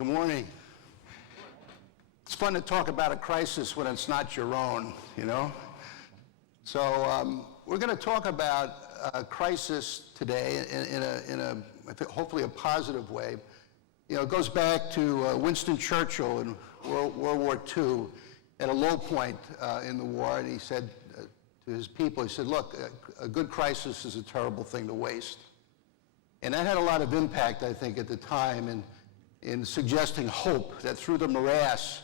Good morning. It's fun to talk about a crisis when it's not your own, you know? So we're going to talk about a crisis today in a hopefully a positive way. You know, it goes back to Winston Churchill in World War II at a low point in the war, and he said to his people, he said, look, a good crisis is a terrible thing to waste. And that had a lot of impact, I think, at the time in suggesting hope that through the morass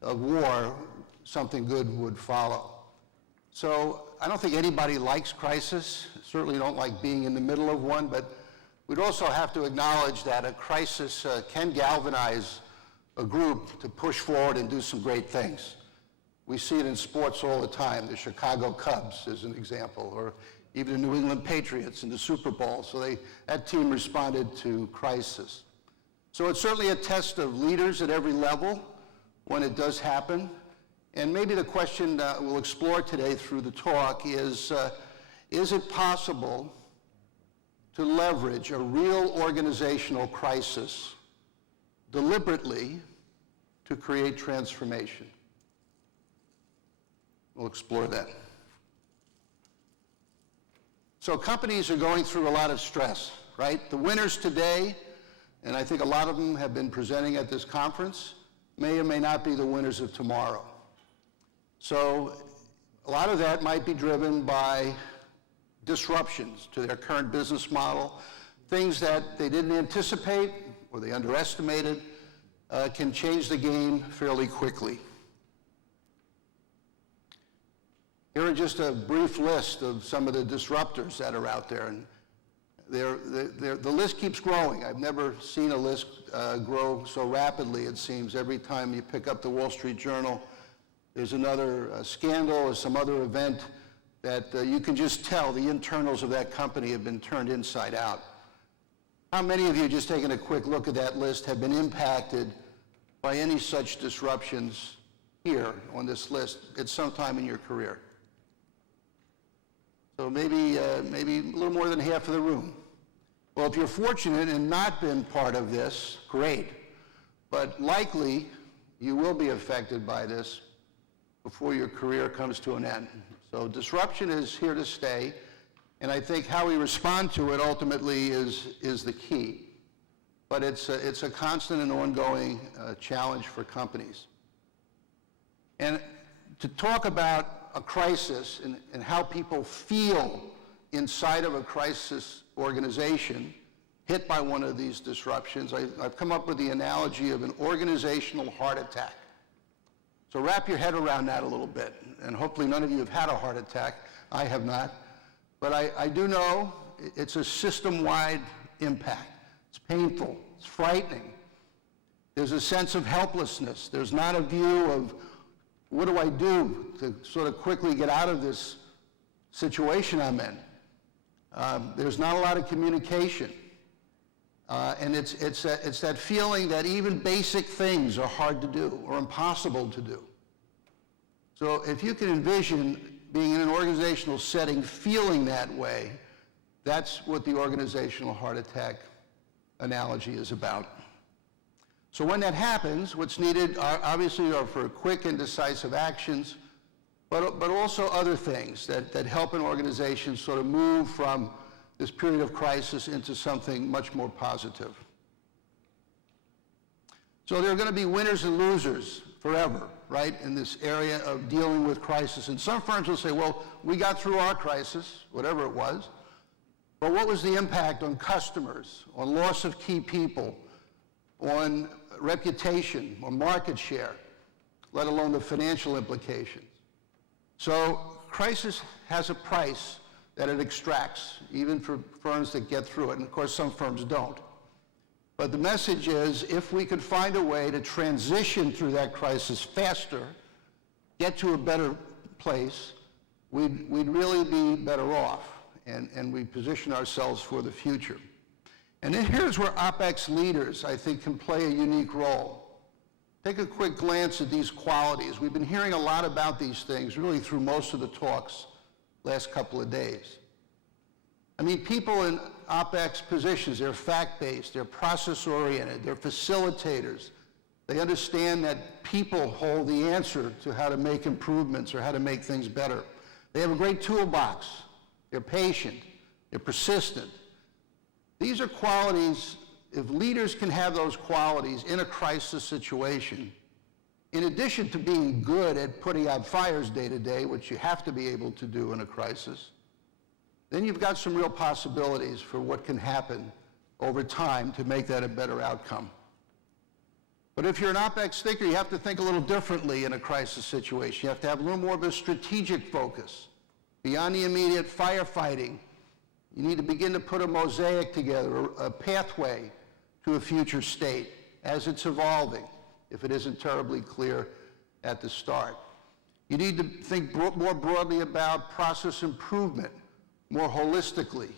of war, something good would follow. So I don't think anybody likes crisis. Certainly don't like being in the middle of one, but we'd also have to acknowledge that a crisis can galvanize a group to push forward and do some great things. We see it in sports all the time. The Chicago Cubs is an example, or even the New England Patriots in the Super Bowl. So that team responded to crisis. So it's certainly a test of leaders at every level when it does happen. And maybe the question that we'll explore today through the talk is it possible to leverage a real organizational crisis deliberately to create transformation? We'll explore that. So companies are going through a lot of stress, right? The winners today, and I think a lot of them have been presenting at this conference, may or may not be the winners of tomorrow. So a lot of that might be driven by disruptions to their current business model, things that they didn't anticipate or they underestimated, can change the game fairly quickly. Here are just a brief list of some of the disruptors that are out there, and the list keeps growing. I've never seen a list grow so rapidly, it seems. Every time you pick up the Wall Street Journal, there's another scandal or some other event that you can just tell the internals of that company have been turned inside out. How many of you, just taking a quick look at that list, have been impacted by any such disruptions here on this list at some time in your career? So maybe a little more than half of the room. Well, if you're fortunate and not been part of this, great. But likely, you will be affected by this before your career comes to an end. So disruption is here to stay, and I think how we respond to it ultimately is the key. But it's a constant and ongoing challenge for companies. And to talk about a crisis and how people feel inside of a crisis organization hit by one of these disruptions, I've come up with the analogy of an organizational heart attack. So wrap your head around that a little bit, and hopefully none of you have had a heart attack. I have not. But I do know it's a system-wide impact. It's painful. It's frightening. There's a sense of helplessness. There's not a view of what do I do to sort of quickly get out of this situation I'm in. There's not a lot of communication. And it's that feeling that even basic things are hard to do or impossible to do. So if you can envision being in an organizational setting feeling that way, that's what the organizational heart attack analogy is about. So when that happens, what's needed obviously are for quick and decisive actions, but also other things that help an organization sort of move from this period of crisis into something much more positive. So there are going to be winners and losers forever, right, in this area of dealing with crisis. And some firms will say, well, we got through our crisis, whatever it was, but what was the impact on customers, on loss of key people, on reputation, on market share, let alone the financial implications? So crisis has a price that it extracts, even for firms that get through it. And of course, some firms don't. But the message is, if we could find a way to transition through that crisis faster, get to a better place, we'd really be better off, and we position ourselves for the future. And then here's where OPEx leaders, I think, can play a unique role. Take a quick glance at these qualities. We've been hearing a lot about these things really through most of the talks last couple of days. I mean, people OPEx positions. They're fact-based, they're process-oriented, they're facilitators. They understand that people hold the answer to how to make improvements or how to make things better. They have a great toolbox. They're patient, they're persistent. These are qualities, if leaders can have those qualities in a crisis situation, in addition to being good at putting out fires day to day, which you have to be able to do in a crisis, then you've got some real possibilities for what can happen over time to make that a better outcome. But if you're an OPEx thinker, you have to think a little differently in a crisis situation. You have to have a little more of a strategic focus. Beyond the immediate firefighting, you need to begin to put a mosaic together, a pathway to a future state as it's evolving, if it isn't terribly clear at the start. You need to think more broadly about process improvement, more holistically,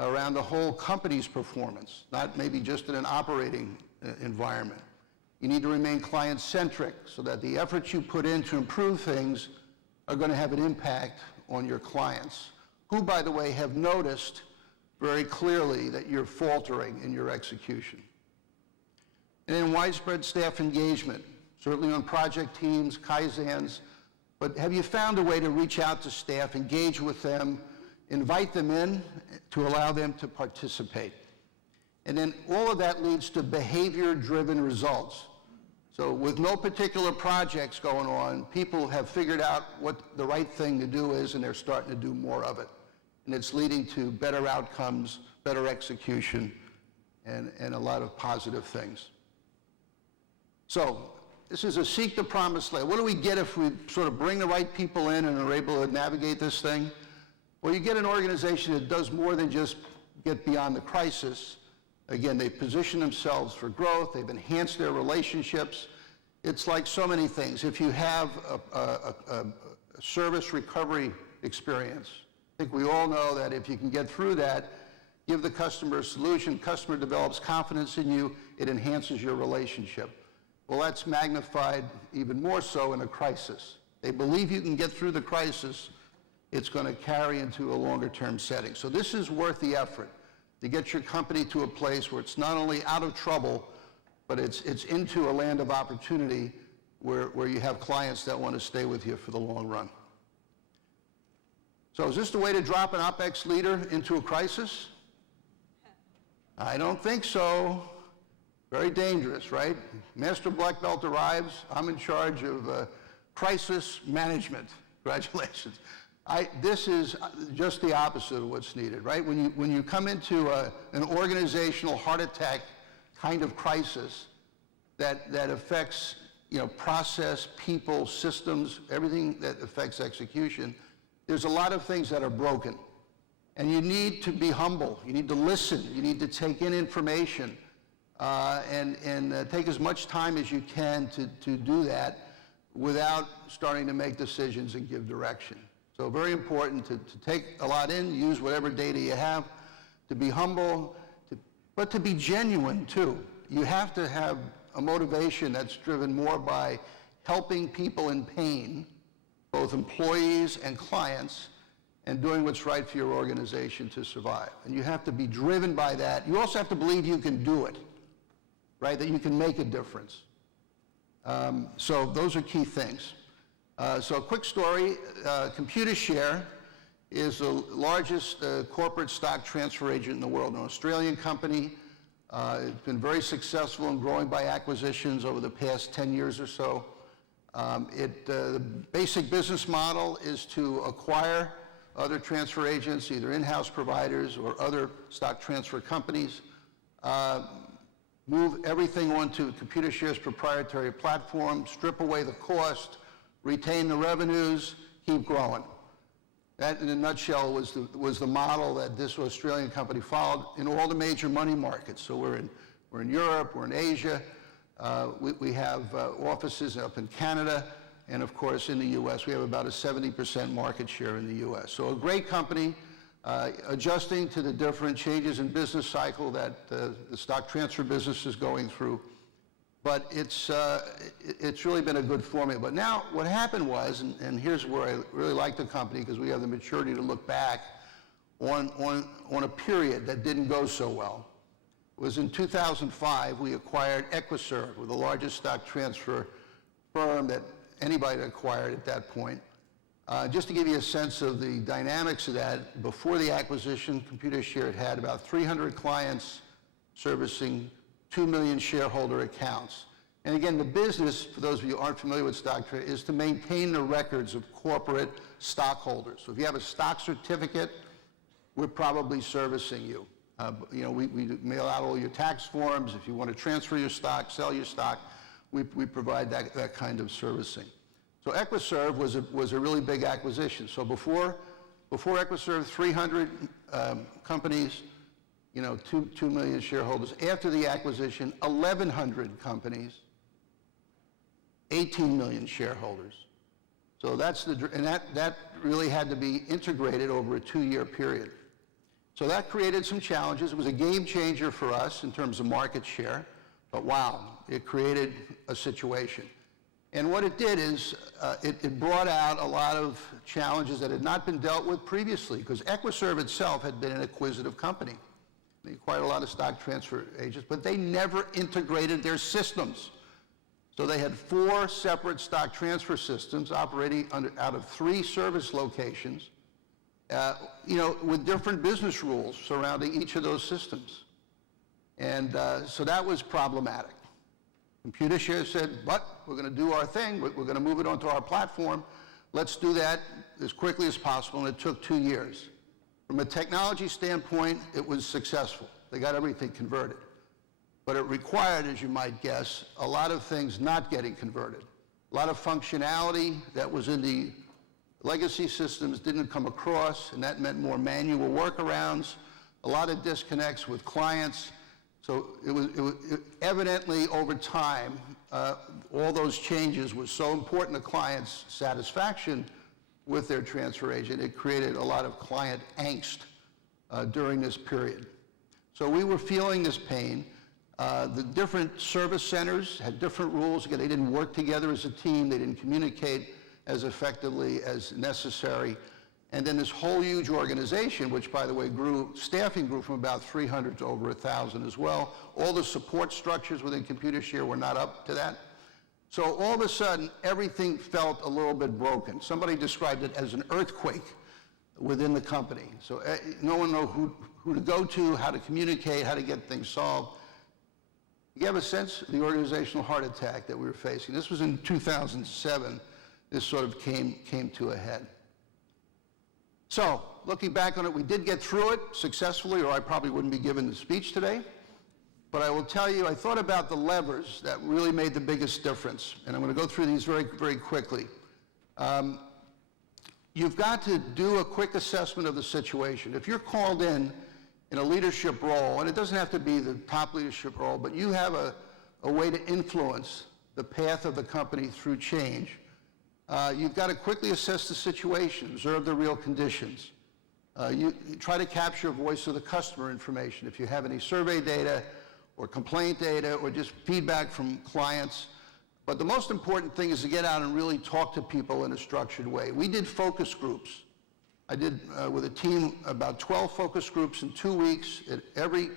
around the whole company's performance, not maybe just in an operating environment. You need to remain client-centric so that the efforts you put in to improve things are going to have an impact on your clients, who, by the way, have noticed very clearly that you're faltering in your execution. And then widespread staff engagement, certainly on project teams, Kaizens, but have you found a way to reach out to staff, engage with them, invite them in to allow them to participate? And then all of that leads to behavior-driven results. So with no particular projects going on, people have figured out what the right thing to do is, and they're starting to do more of it. And it's leading to better outcomes, better execution, and a lot of positive things. So this is a seek the promised land. What do we get if we sort of bring the right people in and are able to navigate this thing? Well, you get an organization that does more than just get beyond the crisis. Again, they position themselves for growth. They've enhanced their relationships. It's like so many things. If you have a service recovery experience, I think we all know that if you can get through that, give the customer a solution, customer develops confidence in you, it enhances your relationship. Well, that's magnified even more so in a crisis. They believe you can get through the crisis, it's going to carry into a longer-term setting. So this is worth the effort, to get your company to a place where it's not only out of trouble, but it's into a land of opportunity where you have clients that want to stay with you for the long run. So is this the way to drop an OPEx leader into a crisis? I don't think so. Very dangerous, right? Master Black Belt arrives. I'm in charge of crisis management. Congratulations. This is just the opposite of what's needed, right? When you come into an organizational heart attack kind of crisis that affects, process, people, systems, everything that affects execution, there's a lot of things that are broken. And you need to be humble. You need to listen. You need to take in information and take as much time as you can to do that without starting to make decisions and give direction. So very important to take a lot in, use whatever data you have, to be humble, but to be genuine too. You have to have a motivation that's driven more by helping people in pain, both employees and clients, and doing what's right for your organization to survive. And you have to be driven by that. You also have to believe you can do it, right? That you can make a difference. So those are key things. So a quick story, Computershare is the largest corporate stock transfer agent in the world, an Australian company. It's been very successful in growing by acquisitions over the past 10 years or so. The basic business model is to acquire other transfer agents, either in-house providers or other stock transfer companies, move everything onto Computershare's proprietary platform, strip away the cost, retain the revenues, keep growing. That, in a nutshell, was the model that this Australian company followed in all the major money markets. So we're in Europe, we're in Asia, we have offices up in Canada, and of course in the U.S. we have about a 70% market share in the U.S. So a great company, adjusting to the different changes in business cycle that the stock transfer business is going through. But it's really been a good formula. But now what happened was, and here's where I really like the company because we have the maturity to look back, on a period that didn't go so well. It was in 2005 we acquired Equiserve, the largest stock transfer firm that anybody acquired at that point. Just to give you a sense of the dynamics of that, before the acquisition, Computershare had about 300 clients servicing 2 million shareholder accounts. And again, the business, for those of you who aren't familiar with stock trading, is to maintain the records of corporate stockholders. So if you have a stock certificate, we're probably servicing you. We mail out all your tax forms. If you want to transfer your stock, sell your stock, we provide that kind of servicing. So Equiserve was a really big acquisition. So before Equiserve, 300 companies, 2 million shareholders. After the acquisition, 1,100 companies, 18 million shareholders. So that really had to be integrated over a 2-year period. So that created some challenges. It was a game changer for us in terms of market share, but wow, it created a situation. And what it did is it brought out a lot of challenges that had not been dealt with previously, because Equiserve itself had been an acquisitive company. They acquired a lot of stock transfer agents, but they never integrated their systems. So they had 4 separate stock transfer systems operating out of 3 service locations, with different business rules surrounding each of those systems. And so that was problematic. Computershare said, but we're going to do our thing. We're going to move it onto our platform. Let's do that as quickly as possible, and it took 2 years. From a technology standpoint, it was successful. They got everything converted. But it required, as you might guess, a lot of things not getting converted. A lot of functionality that was in the legacy systems didn't come across, and that meant more manual workarounds, a lot of disconnects with clients. So it was evidently over time, all those changes were so important to clients' satisfaction with their transfer agent, it created a lot of client angst during this period. So we were feeling this pain. The different service centers had different rules. Again, they didn't work together as a team. They didn't communicate as effectively as necessary. And then this whole huge organization, which by the way staffing grew from about 300 to over 1,000 as well. All the support structures within Computershare were not up to that. So all of a sudden, everything felt a little bit broken. Somebody described it as an earthquake within the company. So no one knew who to go to, how to communicate, how to get things solved. You have a sense of the organizational heart attack that we were facing. This was in 2007. This sort of came to a head. So, looking back on it, we did get through it successfully, or I probably wouldn't be giving the speech today. But I will tell you, I thought about the levers that really made the biggest difference. And I'm going to go through these very, very quickly. You've got to do a quick assessment of the situation. If you're called in a leadership role, and it doesn't have to be the top leadership role, but you have a way to influence the path of the company through change, you've got to quickly assess the situation, observe the real conditions. You try to capture voice of the customer information. If you have any survey data or complaint data or just feedback from clients. But the most important thing is to get out and really talk to people in a structured way. We did focus groups. I did, with a team, about 12 focus groups in 2 weeks at every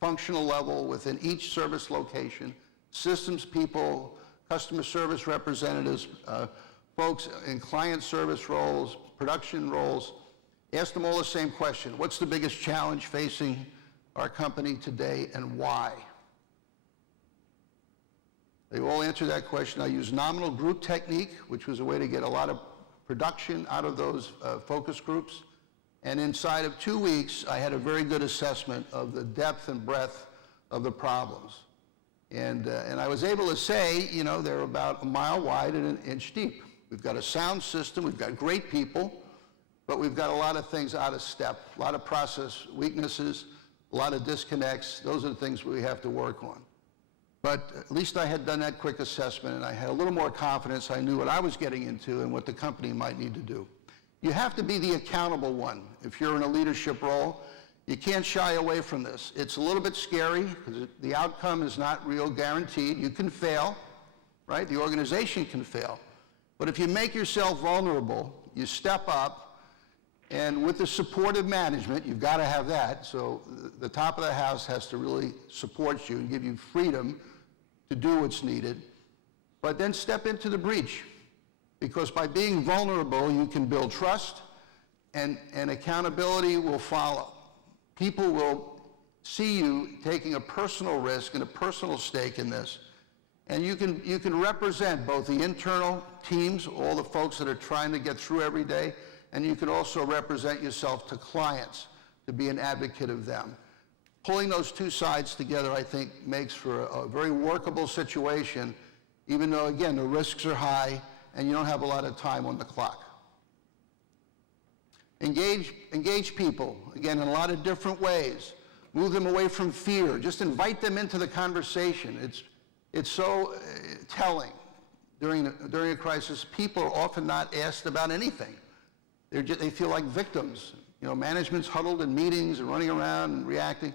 functional level within each service location, systems people, customer service representatives, folks in client service roles, production roles. Asked them all the same question. What's the biggest challenge facing our company today and why? They all answered that question. I used nominal group technique, which was a way to get a lot of production out of those focus groups. And inside of 2 weeks, I had a very good assessment of the depth and breadth of the problems. And I was able to say, they're about a mile wide and an inch deep. We've got a sound system, we've got great people, but we've got a lot of things out of step, a lot of process weaknesses, a lot of disconnects. Those are the things we have to work on. But at least I had done that quick assessment, and I had a little more confidence. I knew what I was getting into and what the company might need to do. You have to be the accountable one. If you're in a leadership role, you can't shy away from this. It's a little bit scary because the outcome is not real guaranteed. You can fail, right? The organization can fail. But if you make yourself vulnerable, you step up, And with the support of management, you've got to have that. So the top of the house has to really support you and give you freedom to do what's needed. But then step into the breach, because by being vulnerable, you can build trust, and accountability will follow. People will see you taking a personal risk and a personal stake in this. And you can represent both the internal teams, all the folks that are trying to get through every day, and you can also represent yourself to clients to be an advocate of them. Pulling those two sides together, I think, makes for a very workable situation, even though, again, the risks are high and you don't have a lot of time on the clock. Engage people, again, in a lot of different ways. Move them away from fear. Just invite them into the conversation. It's so telling. During a crisis, people are often not asked about anything. They feel like victims. You know, management's huddled in meetings and running around and reacting.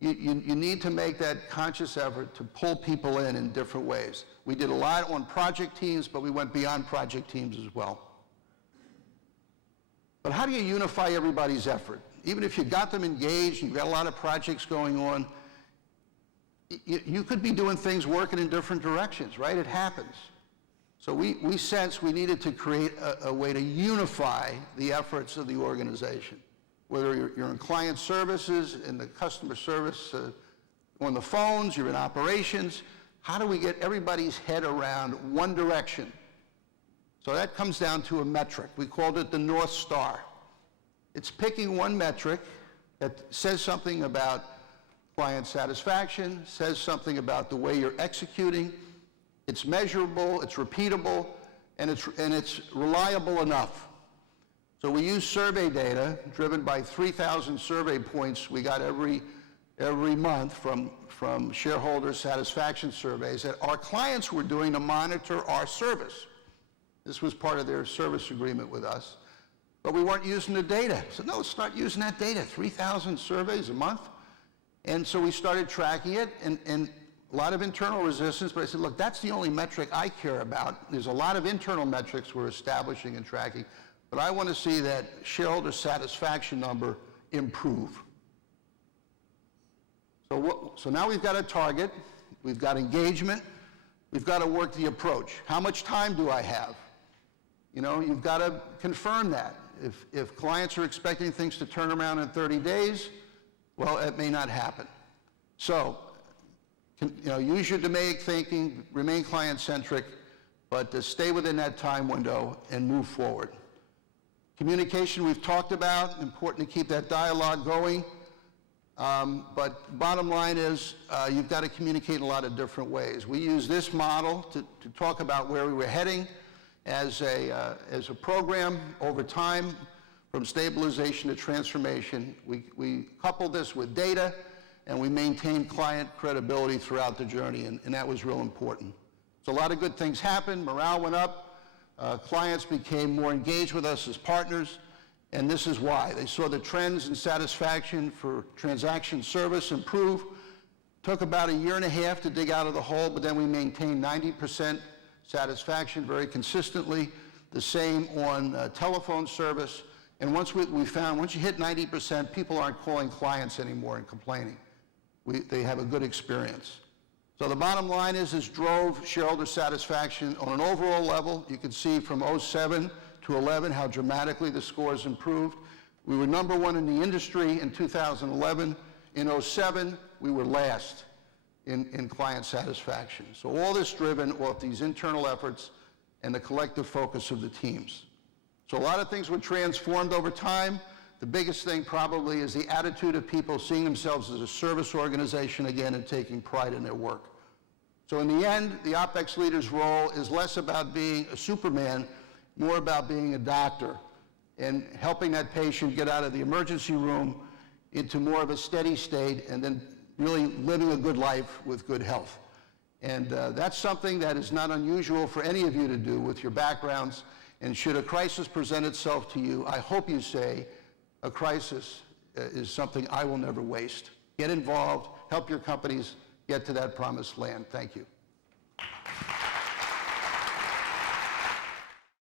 You need to make that conscious effort to pull people in different ways. We did a lot on project teams, but we went beyond project teams as well. But how do you unify everybody's effort? Even if you got them engaged, you've got a lot of projects going on, you could be doing things working in different directions, right? It happens. So we sensed we needed to create a way to unify the efforts of the organization. Whether you're in client services, in the customer service, on the phones, you're in operations, how do we get everybody's head around one direction? So that comes down to a metric. We called it the North Star. It's picking one metric that says something about client satisfaction, says something about the way you're executing. It's measurable, it's repeatable, and it's reliable enough. So we use survey data driven by 3,000 survey points we got every month from shareholder satisfaction surveys that our clients were doing to monitor our service. This was part of their service agreement with us. But we weren't using the data. So no, let's start using that data, 3,000 surveys a month. And so we started tracking it, and a lot of internal resistance, but I said, look, that's the only metric I care about. There's a lot of internal metrics we're establishing and tracking, but I want to see that shareholder satisfaction number improve. So now we've got a target, we've got engagement, we've got to work the approach. How much time do I have? You know, you've got to confirm that. If clients are expecting things to turn around in 30 days, well, it may not happen. So, you know, use your domain thinking, remain client-centric, but stay within that time window and move forward. Communication we've talked about, important to keep that dialogue going. But bottom line is you've got to communicate in a lot of different ways. We use this model to talk about where we were heading as a program over time, from stabilization to transformation. We coupled this with data, and we maintained client credibility throughout the journey, and that was real important. So a lot of good things happened. Morale went up. Clients became more engaged with us as partners, and this is why. They saw the trends in satisfaction for transaction service improve. Took about 1.5 years to dig out of the hole, but then we maintained 90% satisfaction very consistently. The same on telephone service. And once we found, once you hit 90%, people aren't calling clients anymore and complaining. They have a good experience. So the bottom line is this drove shareholder satisfaction on an overall level. You can see from 07 to 11 how dramatically the scores improved. We were #1 in the industry in 2011. In 07, we were last in client satisfaction. So all this driven off these internal efforts and the collective focus of the teams. So a lot of things were transformed over time. The biggest thing probably is the attitude of people seeing themselves as a service organization again and taking pride in their work. So in the end, the OPEx leader's role is less about being a Superman, more about being a doctor and helping that patient get out of the emergency room into more of a steady state and then really living a good life with good health. And that's something that is not unusual for any of you to do with your backgrounds. And should a crisis present itself to you, I hope you say, a crisis is something I will never waste. Get involved, help your companies get to that promised land. Thank you.